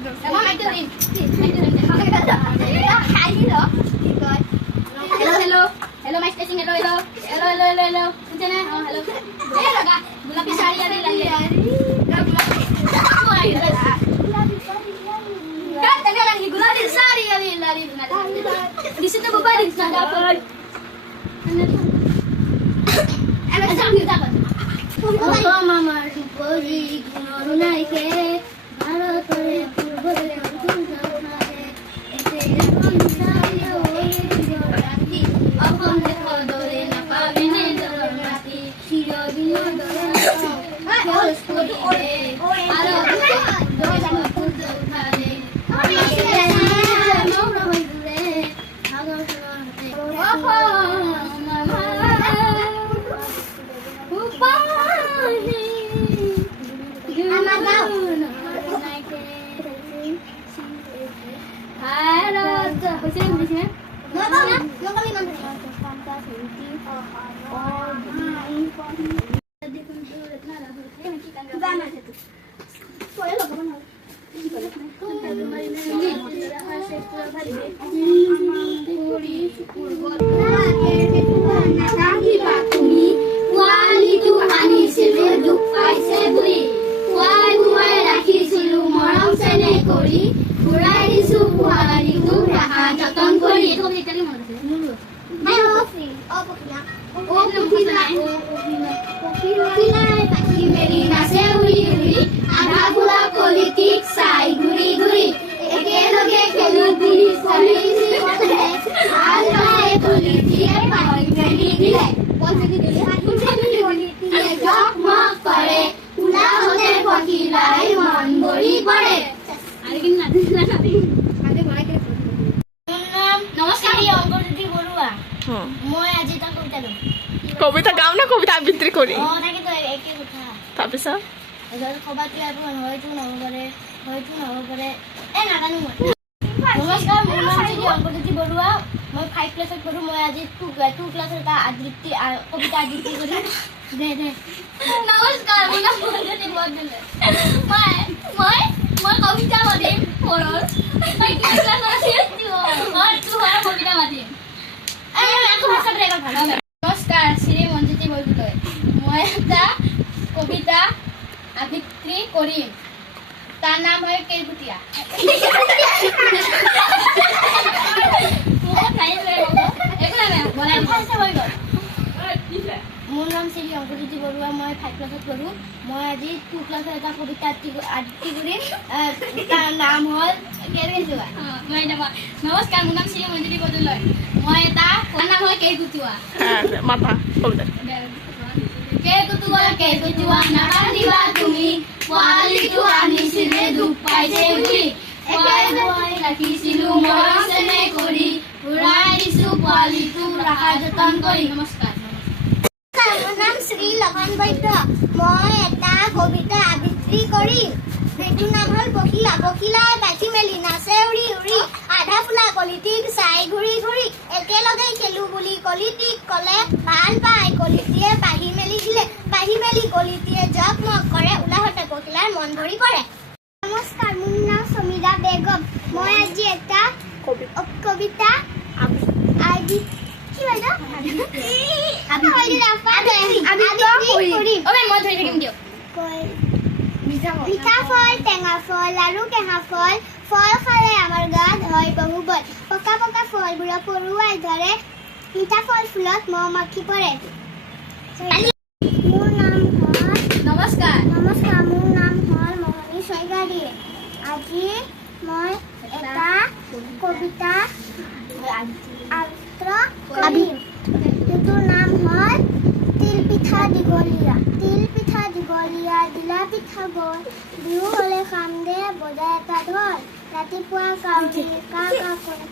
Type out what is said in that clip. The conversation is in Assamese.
Hello, my station. Hello. Hello. Gulabi sari ada lagi. Kan tadi lagi gulabi sari ada lagi. Di situ bapak di sana dapat. Mama Supoji Gunarunai ke Bharatore Purbore Kunjaunae Ete Konsayo Yorati Apon dekho dore na pabene dorati Shirodino dorati Yoskuri Aro Dojamo Kunjo uthale Mora hoidure Bhagavate Oho Mama কবিতা গাও না কবিতা আবৃত্তি করি তাৰপিছত নমস্কাৰ মোৰ নাম শ্ৰী অংকজ্যোতি বৰুৱা মই 5 ক্লাছত পঢ়ো মই আজি 2 ক্লাছৰ এটা আবৃত্তি কবিতা আবৃত্তি কৰিম নমস্কাৰ মোৰ নাম অংকজ্যোতি বৰুৱা মই কবিতা মাতিম পঢ়ৰ মই ক্লাছত আছো মই কবিতা মাতিম নমস্কাৰ শ্ৰী মঞ্জিতি বৰদলৈ মই এটা কবিতা আবৃত্তি কৰিম তাৰ নাম হয় কেৰকুটীয়া মোৰ নাম শ্ৰী অংকজ্যোতি বৰুৱা মই 5 ক্লাছত পঢ়ো মই আজি 2 ক্লাছৰ এটা কবিতা আবৃত্তি কৰিম তাৰ নাম হ'ল কেৰকুটীয়া নমস্কাৰ মোৰ নাম শ্ৰী মঞ্জিতি বৰদলৈ মই এটা নাম হয় কেৰকুটীয়া মাতা কবিতা কেৰকুটীয়া নাকান্দিবা তুমি পোৱালিটো আনিছিলে দুখ পাইছে বুলি মই ৰাখিছিলো মৰম চেনেহ কৰি ঘূৰাই দিছো পোৱালিটো ৰখা যতন কৰি নমস্কাৰ মোৰ নাম শ্ৰী লগন বৈদ্য মই এটা কবিতা আবৃত্তি কৰিম সেইটো নাম হ'ল পখিলাই পাখি মেলি নাচে উৰি উৰি আধা ফুলা কলিটিক চাই ঘূৰি ঘূৰি একেলগে খেলো বুলি কলিটিক ক'লে ভাল পাই কলিটিয়ে বাঢ়ি মেলি দিলে বাঢ়ি মেলি কলিটিয়ে জগমগ কৰে ওলাহতে পখিলাৰ মন ভৰি পৰে নমস্কাৰ মোৰ নাম সমীৰা বেগম মই আজি এটা কবিতা মিঠা ফল টেঙা ফল আৰু কেঁহা ফল ফল খালে আমাৰ গাত হয় বহু বল পকা পকা ফলবোৰক পৰুৱাই ধৰে মিঠা ফল ফুলত মহ মাখি পৰে নমস্কাৰ মোৰ নাম হ'ল মোহনী ছয়গাৰী আজি মই এটা কবিতা কৰিম সেইটোৰ নাম হ'ল তিল পিঠা দীঘলীয়া দিলা পিঠা গল বিহু হ'লে খাম দে বজাই এটা ঢল ৰাতিপুৱা কাউৰী কা কা কৰে